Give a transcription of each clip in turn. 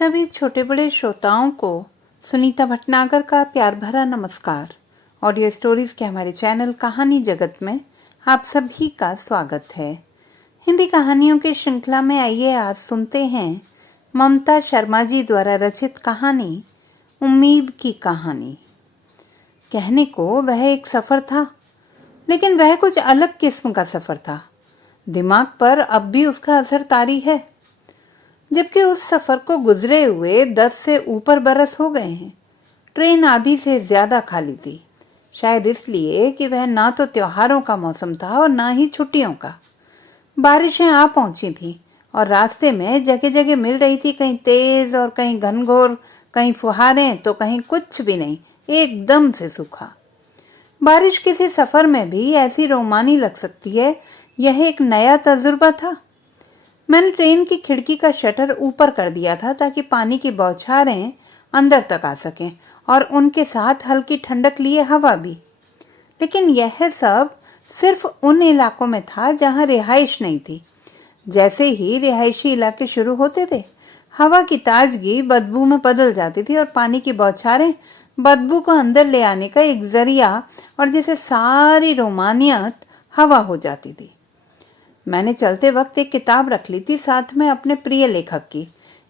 सभी छोटे बड़े श्रोताओं को सुनीता भटनागर का प्यार भरा नमस्कार। ऑडियो स्टोरीज के हमारे चैनल कहानी जगत में आप सभी का स्वागत है। हिंदी कहानियों की श्रृंखला में आइए आज सुनते हैं ममता शर्मा जी द्वारा रचित कहानी उम्मीद की कहानी। कहने को वह एक सफ़र था, लेकिन वह कुछ अलग किस्म का सफ़र था। दिमाग पर अब भी उसका असर तारी है, जबकि उस सफ़र को गुजरे हुए 10 से ऊपर बरस हो गए हैं। ट्रेन आधी से ज़्यादा खाली थी, शायद इसलिए कि वह ना तो त्योहारों का मौसम था और ना ही छुट्टियों का। बारिशें आ पहुंची थीं और रास्ते में जगह जगह मिल रही थी, कहीं तेज़ और कहीं घनघोर, कहीं फुहारें तो कहीं कुछ भी नहीं, एकदम से सूखा। बारिश किसी सफ़र में भी ऐसी रोमानी लग सकती है, यह एक नया तजुर्बा था। मैंने ट्रेन की खिड़की का शटर ऊपर कर दिया था ताकि पानी की बौछारें अंदर तक आ सकें और उनके साथ हल्की ठंडक लिए हवा भी। लेकिन यह सब सिर्फ उन इलाकों में था जहां रिहाइश नहीं थी। जैसे ही रिहायशी इलाके शुरू होते थे, हवा की ताजगी बदबू में बदल जाती थी और पानी की बौछारें बदबू को अंदर ले आने का एक जरिया और जैसे सारी रोमानियत हवा हो जाती थी। मैंने चलते वक्त एक किताब रख ली थी, साथ में अपने प्रिय लेखक की,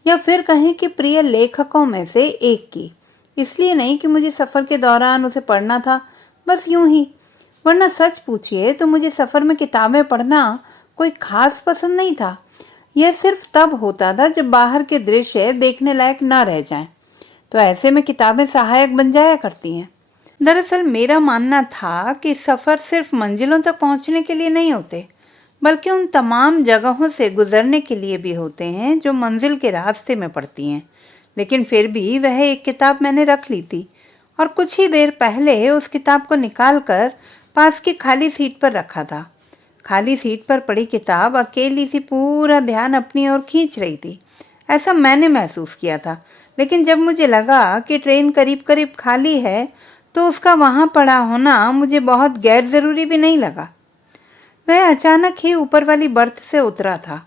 या फिर कहें कि प्रिय लेखकों में से एक की। इसलिए नहीं कि मुझे सफ़र के दौरान उसे पढ़ना था, बस यूं ही। वरना सच पूछिए तो मुझे सफ़र में किताबें पढ़ना कोई खास पसंद नहीं था। यह सिर्फ तब होता था जब बाहर के दृश्य देखने लायक न रह जाएं, तो ऐसे में किताबें सहायक बन जाया करती हैं। दरअसल मेरा मानना था कि सफ़र सिर्फ मंजिलों तक पहुंचने के लिए नहीं होते, बल्कि उन तमाम जगहों से गुजरने के लिए भी होते हैं जो मंजिल के रास्ते में पड़ती हैं। लेकिन फिर भी वह एक किताब मैंने रख ली थी और कुछ ही देर पहले उस किताब को निकालकर पास की खाली सीट पर रखा था। खाली सीट पर पड़ी किताब अकेली सी पूरा ध्यान अपनी ओर खींच रही थी, ऐसा मैंने महसूस किया था। लेकिन जब मुझे लगा कि ट्रेन करीब करीब खाली है, तो उसका वहाँ पड़ा होना मुझे बहुत गैर ज़रूरी भी नहीं लगा। वह अचानक ही ऊपर वाली बर्थ से उतरा था,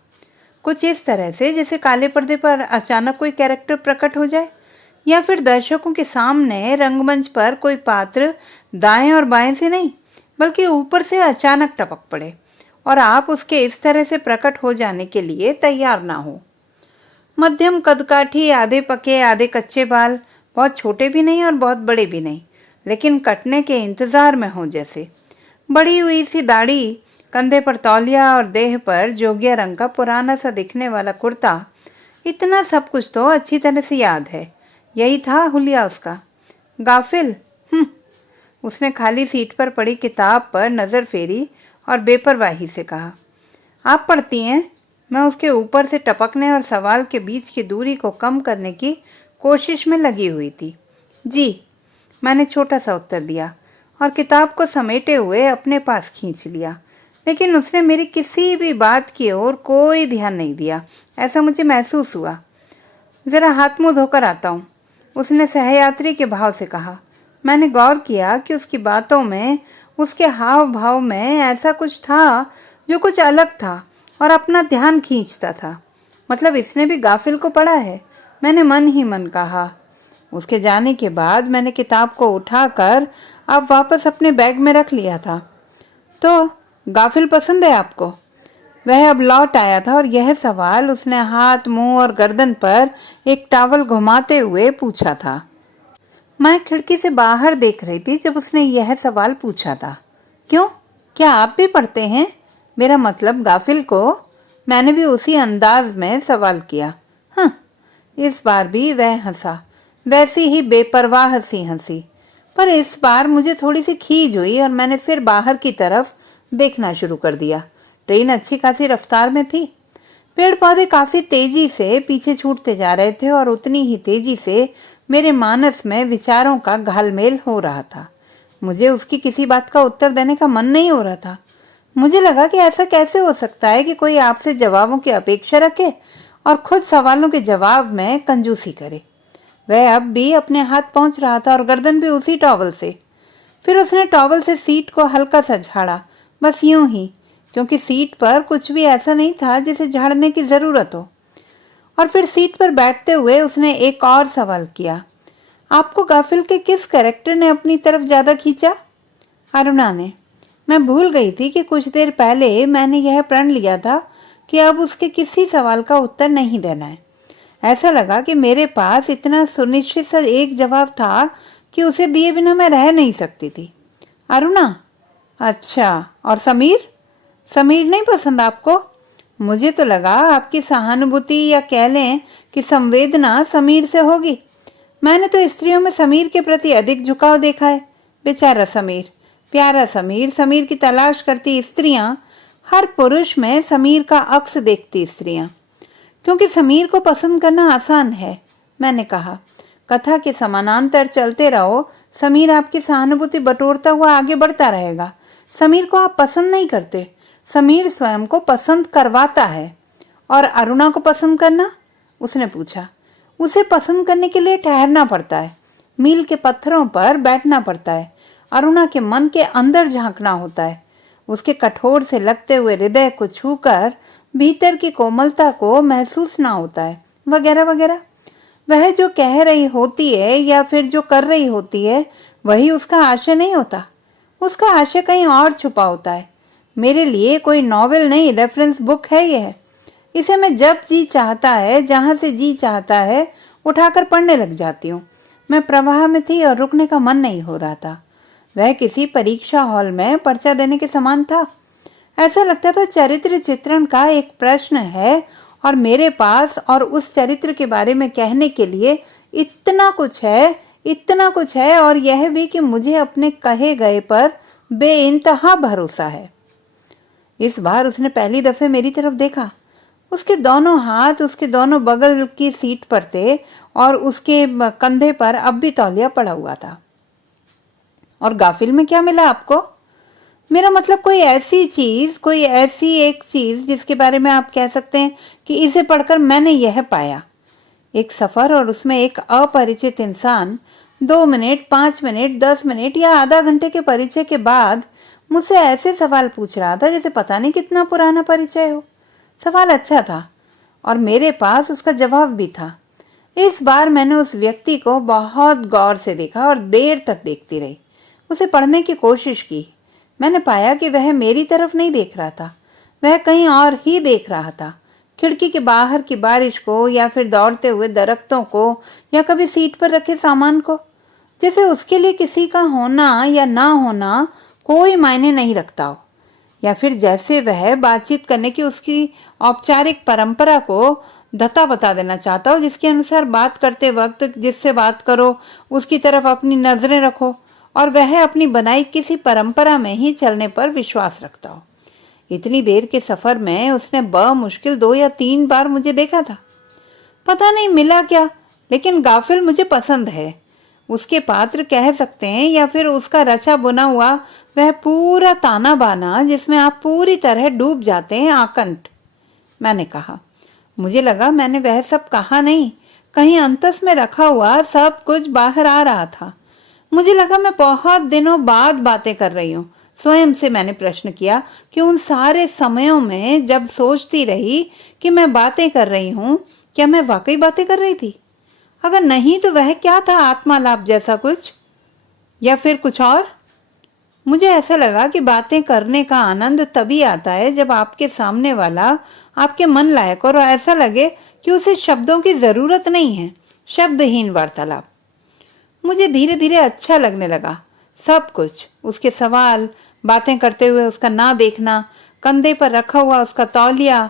कुछ इस तरह से जैसे काले पर्दे पर अचानक कोई कैरेक्टर प्रकट हो जाए, या फिर दर्शकों के सामने रंगमंच पर कोई पात्र दाएं और बाएं से नहीं, बल्कि ऊपर से अचानक टपक पड़े और आप उसके इस तरह से प्रकट हो जाने के लिए तैयार ना हो। मध्यम कदकाठी, आधे पके आधे कच्चे बाल, बहुत छोटे भी नहीं और बहुत बड़े भी नहीं, लेकिन कटने के इंतजार में हो जैसे। बड़ी हुई सी दाढ़ी, कंधे पर तौलिया और देह पर जोगिया रंग का पुराना सा दिखने वाला कुर्ता। इतना सब कुछ तो अच्छी तरह से याद है। यही था हुलिया उसका। गाफिल। उसने खाली सीट पर पड़ी किताब पर नज़र फेरी और बेपरवाही से कहा, आप पढ़ती हैं? मैं उसके ऊपर से टपकने और सवाल के बीच की दूरी को कम करने की कोशिश में लगी हुई थी। जी, मैंने छोटा सा उत्तर दिया और किताब को समेटे हुए अपने पास खींच लिया। लेकिन उसने मेरी किसी भी बात की ओर कोई ध्यान नहीं दिया, ऐसा मुझे महसूस हुआ। ज़रा हाथ मुंह धोकर आता हूँ, उसने सहयात्री के भाव से कहा। मैंने गौर किया कि उसकी बातों में, उसके हाव भाव में ऐसा कुछ था जो कुछ अलग था और अपना ध्यान खींचता था। मतलब इसने भी गाफिल को पढ़ा है, मैंने मन ही मन कहा। उसके जाने के बाद मैंने किताब को उठाकर अब वापस अपने बैग में रख लिया था। तो गाफिल पसंद है आपको? वह अब लौट आया था और यह सवाल उसने हाथ, मुंह और गर्दन पर एक टॉवल घुमाते हुए पूछा था। मैं खिड़की से बाहर देख रही थी जब उसने यह सवाल पूछा था। क्यों, क्या आप भी पढ़ते हैं? मेरा मतलब गाफिल को। मैंने भी उसी अंदाज में सवाल किया। इस बार भी वह हंसा, वैसी ही बेपरवाह सी हंसी, पर इस बार मुझे थोड़ी सी खीज हुई और मैंने फिर बाहर की तरफ देखना शुरू कर दिया। ट्रेन अच्छी खासी रफ्तार में थी। पेड़ पौधे काफी तेजी से पीछे छूटते जा रहे थे और उतनी ही तेजी से मेरे मानस में विचारों का घालमेल हो रहा था। मुझे उसकी किसी बात का उत्तर देने का मन नहीं हो रहा था। मुझे लगा कि ऐसा कैसे हो सकता है कि कोई आपसे जवाबों की अपेक्षा रखे और खुद सवालों के जवाब में कंजूसी करे। वह अब भी अपने हाथ पहुंच रहा था और गर्दन भी उसी टॉवल से। फिर उसने टॉवल से सीट को हल्का सा झाड़ा, बस यूं ही, क्योंकि सीट पर कुछ भी ऐसा नहीं था जिसे झाड़ने की ज़रूरत हो। और फिर सीट पर बैठते हुए उसने एक और सवाल किया, आपको गाफिल के किस कैरेक्टर ने अपनी तरफ ज़्यादा खींचा? अरुणा ने। मैं भूल गई थी कि कुछ देर पहले मैंने यह प्रण लिया था कि अब उसके किसी सवाल का उत्तर नहीं देना है। ऐसा लगा कि मेरे पास इतना सुनिश्चित सा एक जवाब था कि उसे दिए बिना मैं रह नहीं सकती थी। अरुणा? अच्छा, और समीर? समीर नहीं पसंद आपको? मुझे तो लगा आपकी सहानुभूति या कह लें कि संवेदना समीर से होगी। मैंने तो स्त्रियों में समीर के प्रति अधिक झुकाव देखा है। बेचारा समीर, प्यारा समीर, समीर की तलाश करती स्त्रियां, हर पुरुष में समीर का अक्स देखती स्त्रियां। क्योंकि समीर को पसंद करना आसान है, मैंने कहा। कथा के समानांतर चलते रहो, समीर आपकी सहानुभूति बटोरता हुआ आगे बढ़ता रहेगा। समीर को आप पसंद नहीं करते, समीर स्वयं को पसंद करवाता है। और अरुणा को पसंद करना? उसने पूछा। उसे पसंद करने के लिए ठहरना पड़ता है, मील के पत्थरों पर बैठना पड़ता है, अरुणा के मन के अंदर झांकना होता है, उसके कठोर से लगते हुए हृदय को छूकर भीतर की कोमलता को महसूसना होता है, वगैरह वगैरह। वह जो कह रही होती है या फिर जो कर रही होती है वही उसका आशय नहीं होता, उसका आशय कहीं और छुपा होता है। मेरे लिए कोई नॉवेल नहीं, रेफरेंस बुक है यह। इसे मैं जब जी चाहता है, जहाँ से जी चाहता है, उठाकर पढ़ने लग जाती हूँ। मैं प्रवाह में थी और रुकने का मन नहीं हो रहा था। वह किसी परीक्षा हॉल में पर्चा देने के समान था। ऐसा लगता था चरित्र चित्रण का एक प्रश्न है और मेरे पास और उस चरित्र के बारे में कहने के लिए इतना कुछ है, इतना कुछ है, और यह भी कि मुझे अपने कहे गए पर बेइंतहा भरोसा है। इस बार उसने पहली दफे मेरी तरफ देखा। उसके दोनों हाथ उसके दोनों बगल की सीट पर थे और उसके कंधे पर अब भी तौलिया पड़ा हुआ था। और गाफिल में क्या मिला आपको? मेरा मतलब कोई ऐसी एक चीज जिसके बारे में आप कह सकते हैं कि इसे पढ़कर मैंने यह पाया। एक सफर और उसमें एक अपरिचित इंसान 2 मिनट, 5 मिनट, 10 मिनट या आधा घंटे के परिचय के बाद मुझसे ऐसे सवाल पूछ रहा था जैसे पता नहीं कितना पुराना परिचय हो। सवाल अच्छा था और मेरे पास उसका जवाब भी था। इस बार मैंने उस व्यक्ति को बहुत गौर से देखा और देर तक देखती रही, उसे पढ़ने की कोशिश की। मैंने पाया कि वह मेरी तरफ नहीं देख रहा था, वह कहीं और ही देख रहा था। खिड़की के बाहर की बारिश को या फिर दौड़ते हुए दरख्तों को या कभी सीट पर रखे सामान को, जैसे उसके लिए किसी का होना या ना होना कोई मायने नहीं रखता हो। या फिर जैसे वह बातचीत करने की उसकी औपचारिक परंपरा को धता बता देना चाहता हो, जिसके अनुसार बात करते वक्त जिससे बात करो उसकी तरफ अपनी नजरें रखो और वह अपनी बनाई किसी परंपरा में ही चलने पर विश्वास रखता हो। इतनी देर के सफर में उसने मुश्किल 2 या 3 बार मुझे देखा था। पता नहीं मिला क्या, लेकिन गाफिल मुझे पसंद है। उसके पात्र कह सकते हैं या फिर उसका रचा बुना हुआ वह पूरा ताना बाना जिसमें आप पूरी तरह डूब जाते हैं आकंठ। मैंने कहा। मुझे लगा मैंने वह सब कहा नहीं, कहीं अंतस में रखा हुआ सब कुछ बाहर आ रहा था। मुझे लगा मैं बहुत दिनों बाद बातें कर रही हूँ। स्वयं से मैंने प्रश्न किया कि उन सारे समयों में जब सोचती रही कि मैं बातें कर रही हूँ, क्या मैं वाकई बातें कर रही थी? अगर नहीं तो वह क्या था, आत्मालाप जैसा कुछ या फिर कुछ और? मुझे ऐसा लगा कि बातें करने का आनंद तभी आता है जब आपके सामने वाला आपके मन लायक और ऐसा लगे कि उसे शब्दों की जरूरत नहीं है, शब्दहीन वार्तालाप। मुझे धीरे धीरे अच्छा लगने लगा सब कुछ, उसके सवाल, बातें करते हुए उसका ना देखना, कंधे पर रखा हुआ उसका तौलिया,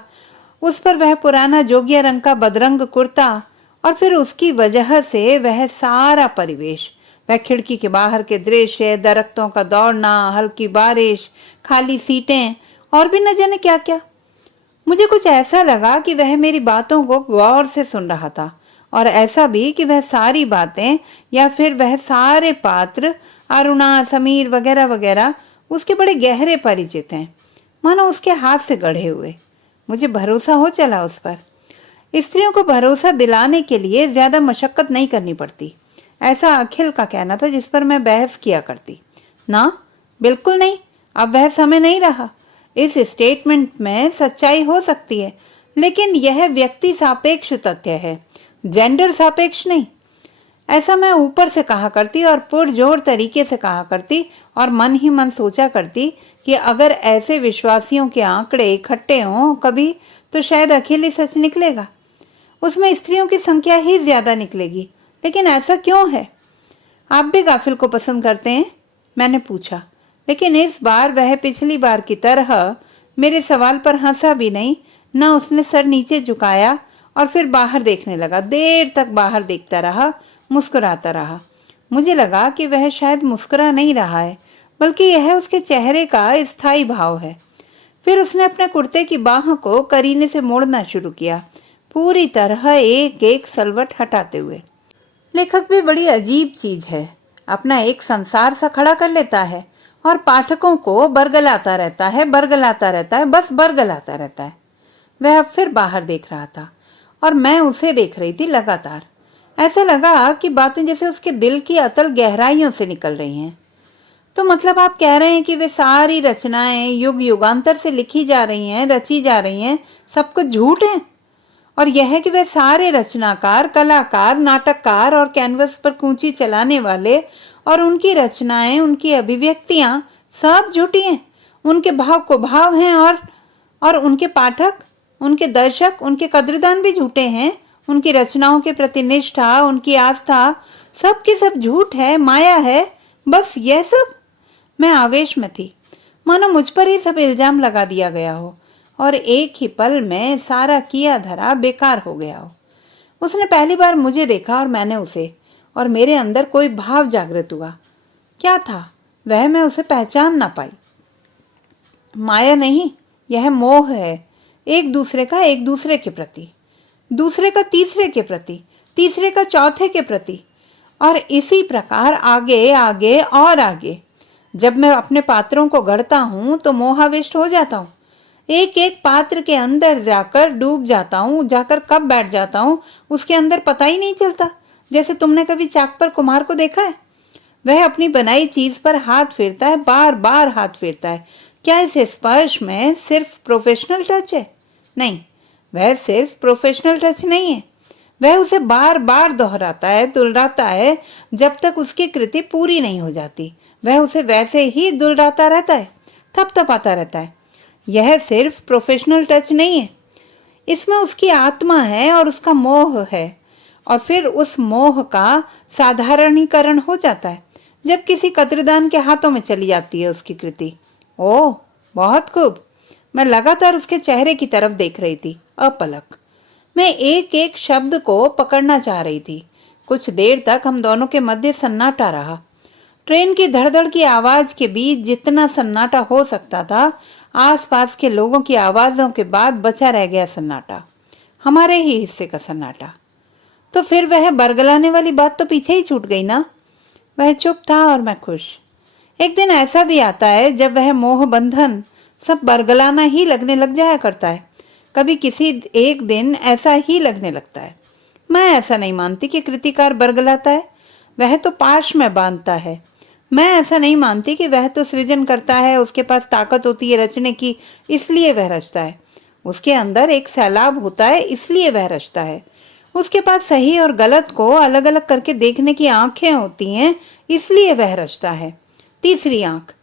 उस पर वह पुराना जोगिया रंग का बदरंग कुर्ता, और फिर उसकी वजह से वह सारा परिवेश, वह खिड़की के बाहर के दृश्य, दरख्तों का दौड़ना, हल्की बारिश, खाली सीटें और भी न जाने क्या क्या। मुझे कुछ ऐसा लगा कि वह मेरी बातों को गौर से सुन रहा था और ऐसा भी कि वह सारी बातें या फिर वह सारे पात्र, अरुणा, समीर वगैरह वगैरह उसके बड़े गहरे परिचित हैं, मानो उसके हाथ से गढ़े हुए। मुझे भरोसा हो चला उस पर। स्त्रियों को भरोसा दिलाने के लिए ज्यादा मशक्कत नहीं करनी पड़ती, ऐसा अखिल का कहना था जिस पर मैं बहस किया करती। ना, बिल्कुल नहीं, अब वह समय नहीं रहा। इस स्टेटमेंट में सच्चाई हो सकती है, लेकिन यह व्यक्ति सापेक्ष तथ्य है, जेंडर सापेक्ष नहीं। ऐसा मैं ऊपर से कहा करती और पुरजोर तरीके से कहा करती और मन ही मन सोचा करती कि अगर ऐसे विश्वासियों के आंकड़े इकट्ठे हों कभी तो शायद अकेले सच निकलेगा, उसमें स्त्रियों की संख्या ही ज्यादा निकलेगी। लेकिन ऐसा क्यों है? आप भी गाफिल को पसंद करते हैं? मैंने पूछा। लेकिन इस बार वह पिछली बार की तरह मेरे सवाल पर हंसा भी नहीं, न उसने सर नीचे झुकाया और फिर बाहर देखने लगा। देर तक बाहर देखता रहा, मुस्कुराता रहा। मुझे लगा कि वह शायद मुस्कुरा नहीं रहा है, बल्कि यह उसके चेहरे का स्थायी भाव है। फिर उसने अपने कुर्ते की बाह को करीने से मोड़ना शुरू किया, पूरी तरह एक एक सलवट हटाते हुए। लेखक भी बड़ी अजीब चीज है, अपना एक संसार सा खड़ा कर लेता है और पाठकों को बरगलाता रहता है, बरगलाता रहता है, बस बरगलाता रहता है। वह अब फिर बाहर देख रहा था और मैं उसे देख रही थी लगातार। ऐसा लगा कि बातें जैसे उसके दिल की अतल गहराइयों से निकल रही हैं। तो मतलब आप कह रहे हैं कि वे सारी रचनाएं युग युगांतर से लिखी जा रही हैं, रची जा रही हैं, सब कुछ झूठ है? और यह है कि वे सारे रचनाकार, कलाकार, नाटककार और कैनवस पर कूंची चलाने वाले और उनकी रचनाएं, उनकी अभिव्यक्तियां सब झूठी हैं। उनके भाव को भाव हैं और उनके पाठक, उनके दर्शक, उनके कद्रदान भी झूठे हैं। उनकी रचनाओं के प्रति निष्ठा, उनकी आस्था, सब की सब झूठ है, माया है, बस यह सब। मैं आवेश में थी, मानो मुझ पर ही सब इल्जाम लगा दिया गया हो और एक ही पल में सारा किया धरा बेकार हो गया हो। उसने पहली बार मुझे देखा और मैंने उसे, और मेरे अंदर कोई भाव जागृत हुआ। क्या था वह? मैं उसे पहचान ना पाई। माया नहीं, यह मोह है, एक दूसरे का एक दूसरे के प्रति, दूसरे का तीसरे के प्रति, तीसरे का चौथे के प्रति, और इसी प्रकार आगे आगे और आगे। जब मैं अपने पात्रों को गढ़ता हूं तो मोहाविष्ट हो जाता हूं, एक एक पात्र के अंदर जाकर डूब जाता हूं, जाकर कब बैठ जाता हूं उसके अंदर पता ही नहीं चलता। जैसे तुमने कभी चाक पर कुम्हार को देखा है? वह अपनी बनाई चीज पर हाथ फेरता है, बार बार हाथ फेरता है। क्या इस स्पर्श में सिर्फ प्रोफेशनल टच है? नहीं, वह सिर्फ प्रोफेशनल टच नहीं है, वह उसे बार बार दोहराता है, दुलराता है, जब तक उसकी कृति पूरी नहीं हो जाती। वह उसे वैसे ही दुलराता रहता है, थपथपाता रहता है। यह सिर्फ प्रोफेशनल टच नहीं है, इसमें उसकी आत्मा है और उसका मोह है, और फिर उस मोह का साधारणीकरण हो जाता है जब किसी कद्रदान के हाथों में चली जाती है उसकी कृति। ओह, बहुत खूब। मैं लगातार उसके चेहरे की तरफ देख रही थी, अपलक। मैं एक एक शब्द को पकड़ना चाह रही थी। कुछ देर तक हम दोनों के मध्य सन्नाटा रहा। ट्रेन की धड़धड़ की आवाज के बीच जितना सन्नाटा हो सकता था, आसपास के लोगों की आवाजों के बाद बचा रह गया सन्नाटा, हमारे ही हिस्से का सन्नाटा। तो फिर वह बरगलाने वाली बात तो पीछे ही छूट गई ना। वह चुप था और मैं खुश। एक दिन ऐसा भी आता है जब वह मोह बंधन सब बरगलाना ही लगने लग जाया करता है। कभी किसी एक दिन ऐसा ही लगने लगता है। मैं ऐसा नहीं मानती कि कृतिकार बरगलाता है, वह तो पाश में बांधता है। मैं ऐसा नहीं मानती कि वह तो सृजन करता है, उसके पास ताकत होती है रचने की, इसलिए वह रचता है। उसके अंदर एक सैलाब होता है, इसलिए वह रचता है। उसके पास सही और गलत को अलग अलग करके देखने की आंखें होती हैं, इसलिए वह रचता है। तीसरी आंख,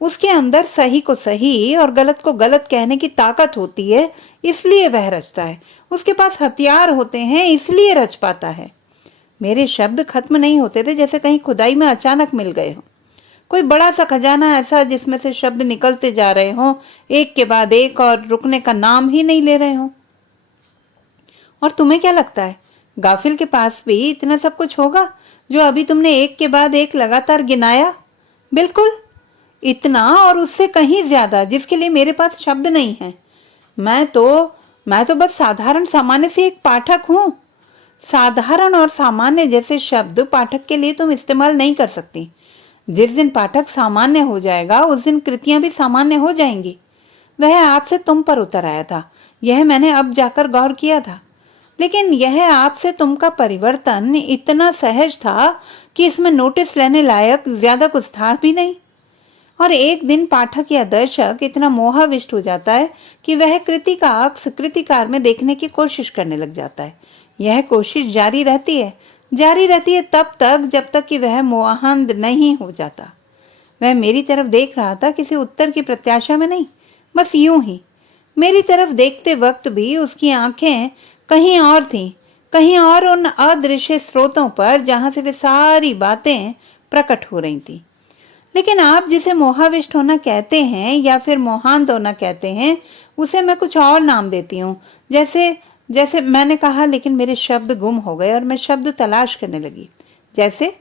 उसके अंदर सही को सही और गलत को गलत कहने की ताकत होती है, इसलिए वह रचता है। उसके पास हथियार होते हैं, इसलिए रच पाता है। मेरे शब्द खत्म नहीं होते थे, जैसे कहीं खुदाई में अचानक मिल गए हों। कोई बड़ा सा खजाना ऐसा जिसमें से शब्द निकलते जा रहे हों, एक के बाद एक, और रुकने का नाम ही नहीं ले रहे हों। और तुम्हें क्या लगता है, गाफिल के पास भी इतना सब कुछ होगा जो अभी तुमने एक के बाद एक लगातार गिनाया? बिल्कुल इतना, और उससे कहीं ज्यादा, जिसके लिए मेरे पास शब्द नहीं है। मैं तो बस साधारण सामान्य से एक पाठक हूं। साधारण और सामान्य जैसे शब्द पाठक के लिए तुम इस्तेमाल नहीं कर सकती। जिस दिन पाठक सामान्य हो जाएगा उस दिन कृतियां भी सामान्य हो जाएंगी। वह आपसे तुम पर उतर आया था, यह मैंने अब जाकर गौर किया था। लेकिन यह आपसे तुम का परिवर्तन इतना सहज था कि इसमें नोटिस लेने लायक ज्यादा कुछ था भी नहीं। और एक दिन पाठक या दर्शक इतना मोहाविष्ट हो जाता है कि वह कृति का अक्स कृतिकार में देखने की कोशिश करने लग जाता है। यह कोशिश जारी रहती है तब तक जब तक कि वह मोहांध नहीं हो जाता। वह मेरी तरफ देख रहा था, किसी उत्तर की प्रत्याशा में नहीं, बस यूं ही। मेरी तरफ देखते वक्त भी उसकी आंखें कहीं और थीं, कहीं और उन अदृश्य स्रोतों पर जहां से वे सारी बातें प्रकट हो रही थीं। लेकिन आप जिसे मोहाविष्ट होना कहते हैं या फिर मोहांध होना कहते हैं, उसे मैं कुछ और नाम देती हूँ। जैसे मैंने कहा, लेकिन मेरे शब्द गुम हो गए और मैं शब्द तलाश करने लगी। जैसे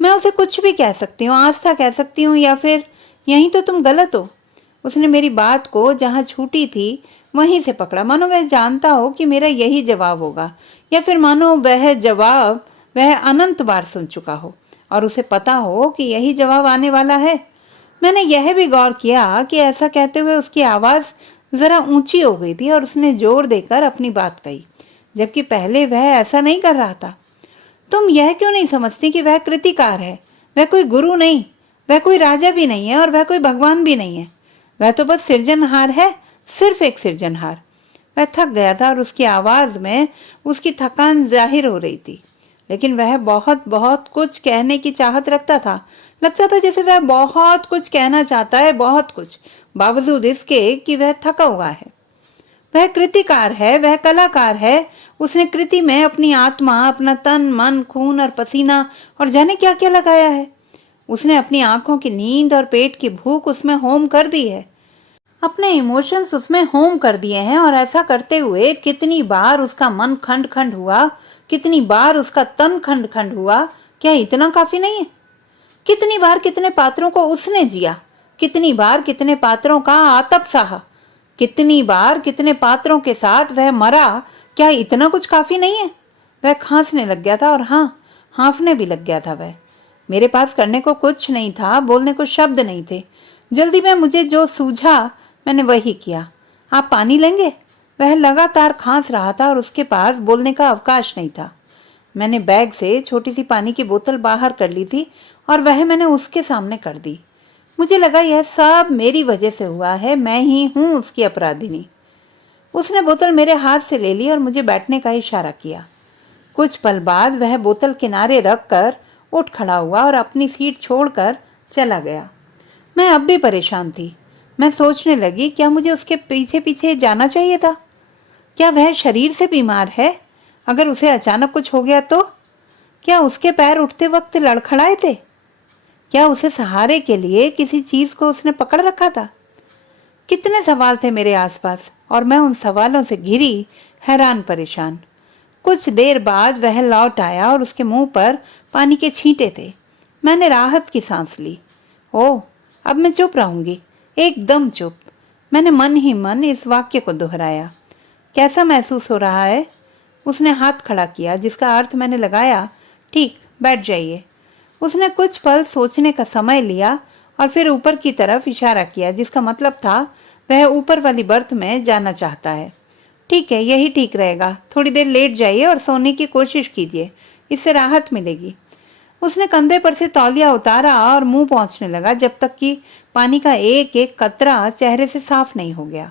मैं उसे कुछ भी कह सकती हूँ, आस्था कह सकती हूँ, या फिर यहीं तो तुम गलत हो। उसने मेरी बात को जहाँ छूटी थी वहीं से पकड़ा, मानो वह जानता हो कि मेरा यही जवाब होगा, या फिर मानो वह जवाब वह अनंत बार सुन चुका हो और उसे पता हो कि यही जवाब आने वाला है। मैंने यह भी गौर किया कि ऐसा कहते हुए उसकी आवाज जरा ऊंची हो गई थी और उसने जोर देकर अपनी बात कही, जबकि पहले वह ऐसा नहीं कर रहा था। तुम यह क्यों नहीं समझती कि वह कृतिकार है? वह कोई गुरु नहीं, वह कोई राजा भी नहीं है और वह कोई भगवान भी नहीं है। वह तो बस सिरजनहार है, सिर्फ एक सिरजनहार। वह थक गया था और उसकी आवाज में उसकी थकान जाहिर हो रही थी, लेकिन वह बहुत बहुत कुछ कहने की चाहत रखता था। लगता था जैसे वह बहुत कुछ कहना चाहता है, बहुत कुछ, बावजूद इसके कि वह थका हुआ है। वह कृतिकार है, वह कलाकार है। उसने कृति में अपनी आत्मा, अपना तन, मन, खून और पसीना और जाने क्या क्या लगाया है। उसने अपनी आंखों की नींद और पेट की भूख उसमें होम कर दी है, अपने इमोशंस उसमें होम कर दिए हैं। और ऐसा करते हुए कितनी बार उसका मन खंड खंड हुआ, कितनी बार उसका तन खंड खंड हुआ। क्या इतना काफी नहीं है? कितनी बार कितने पात्रों को उसने जिया, कितनी बार कितने पात्रों का आतप सहा, कितनी बार कितने पात्रों के साथ वह मरा। क्या इतना कुछ काफी नहीं है? वह खांसने लग गया था और हाँ, हाँफने भी लग गया था। वह मेरे पास करने को कुछ नहीं था, बोलने को शब्द नहीं थे। जल्दी में मुझे जो सूझा मैंने वही किया। आप पानी लेंगे? वह लगातार खांस रहा था और उसके पास बोलने का अवकाश नहीं था। मैंने बैग से छोटी सी पानी की बोतल बाहर कर ली थी और वह मैंने उसके सामने कर दी। मुझे लगा यह सब मेरी वजह से हुआ है, मैं ही हूं उसकी अपराधिनी। उसने बोतल मेरे हाथ से ले ली और मुझे बैठने का इशारा किया। कुछ पल बाद वह बोतल किनारे रखकर उठ खड़ा हुआ और अपनी सीट छोड़कर चला गया। मैं अब भी परेशान थी। मैं सोचने लगी, क्या मुझे उसके पीछे पीछे जाना चाहिए था? क्या वह शरीर से बीमार है? अगर उसे अचानक कुछ हो गया तो? क्या उसके पैर उठते वक्त लड़खड़ाए थे? क्या उसे सहारे के लिए किसी चीज को उसने पकड़ रखा था? कितने सवाल थे मेरे आसपास और मैं उन सवालों से घिरी, हैरान परेशान। कुछ देर बाद वह लौट आया और उसके मुंह पर पानी के छींटे थे। मैंने राहत की सांस ली। ओह, अब मैं चुप रहूंगी, एकदम चुप। मैंने मन ही मन इस वाक्य को दोहराया। कैसा महसूस हो रहा है? उसने हाथ खड़ा किया, जिसका अर्थ मैंने लगाया, ठीक, बैठ जाइए। उसने कुछ पल सोचने का समय लिया और फिर ऊपर की तरफ इशारा किया, जिसका मतलब था वह ऊपर वाली बर्थ में जाना चाहता है। ठीक है, यही ठीक रहेगा। थोड़ी देर लेट जाइए और सोने की कोशिश कीजिए, इससे राहत मिलेगी। उसने कंधे पर से तौलिया उतारा और मुंह पहुंचने लगा, जब तक कि पानी का एक एक कतरा चेहरे से साफ नहीं हो गया।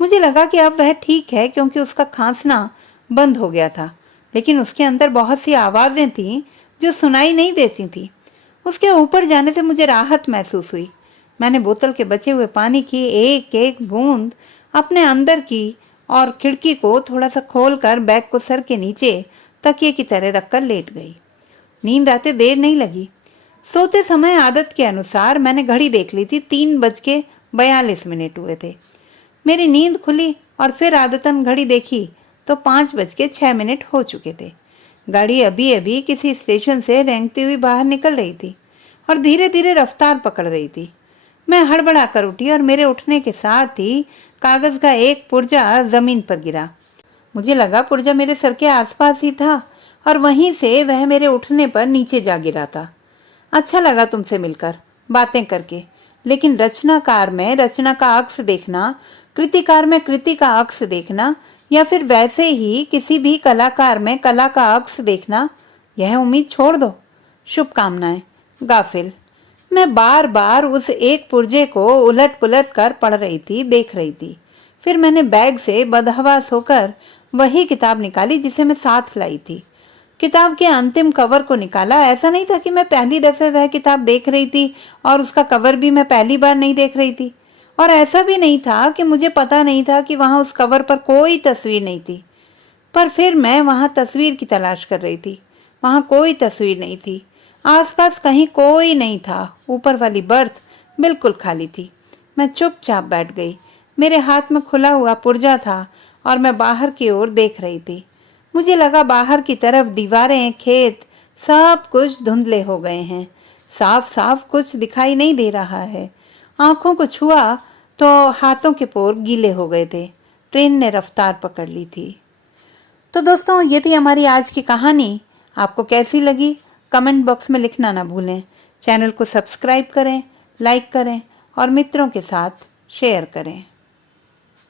मुझे लगा कि अब वह ठीक है, क्योंकि उसका खांसना बंद हो गया था, लेकिन उसके अंदर बहुत सी आवाजें थीं जो सुनाई नहीं देती थी। उसके ऊपर जाने से मुझे राहत महसूस हुई। मैंने बोतल के बचे हुए पानी की एक एक बूंद अपने अंदर की और खिड़की को थोड़ा सा खोलकर बैग को सर के नीचे तकिए की तरह रखकर लेट गई। नींद आते देर नहीं लगी। सोते समय आदत के अनुसार मैंने घड़ी देख ली थी, 3:42 हुए थे। मेरी नींद खुली और फिर आदतन घड़ी देखी तो 5:06 हो चुके थे। गाड़ी अभी अभी किसी स्टेशन से रेंगती हुई बाहर निकल रही थी और धीरे धीरे रफ्तार पकड़ रही थी। मैं हड़बड़ा कर उठी और मेरे उठने के साथ ही कागज का एक पुर्जा जमीन पर गिरा। मुझे लगा पुर्जा मेरे सर के आसपास ही था और वहीं से वह मेरे उठने पर नीचे जा गिरा था। अच्छा लगा तुमसे मिलकर, बातें करके, लेकिन रचनाकार में रचना का अक्स देखना, कृतिकार में कृति का अक्स देखना, या फिर वैसे ही किसी भी कलाकार में कला का अक्स देखना, यह उम्मीद छोड़ दो। शुभकामनाएं, गाफिल। मैं बार बार उस एक पुर्जे को उलट पुलट कर पढ़ रही थी, देख रही थी। फिर मैंने बैग से बदहवास होकर वही किताब निकाली जिसे मैं साथ लाई थी। किताब के अंतिम कवर को निकाला। ऐसा नहीं था कि मैं पहली दफे वह किताब देख रही थी और उसका कवर भी मैं पहली बार नहीं देख रही थी, और ऐसा भी नहीं था कि मुझे पता नहीं था कि वहां उस कवर पर कोई तस्वीर नहीं थी। पर फिर मैं वहां तस्वीर की तलाश कर रही थी। वहां कोई तस्वीर नहीं थी। आसपास कहीं कोई नहीं था। ऊपर वाली बर्थ बिल्कुल खाली थी। मैं चुपचाप बैठ गई। मेरे हाथ में खुला हुआ पुर्जा था और मैं बाहर की ओर देख रही थी। मुझे लगा बाहर की तरफ दीवारें, खेत, सब कुछ धुंधले हो गए हैं। साफ साफ कुछ दिखाई नहीं दे रहा है। आंखों को छुआ तो हाथों के पोर गीले हो गए थे। ट्रेन ने रफ्तार पकड़ ली थी। तो दोस्तों, ये थी हमारी आज की कहानी। आपको कैसी लगी कमेंट बॉक्स में लिखना ना भूलें। चैनल को सब्सक्राइब करें, लाइक करें और मित्रों के साथ शेयर करें।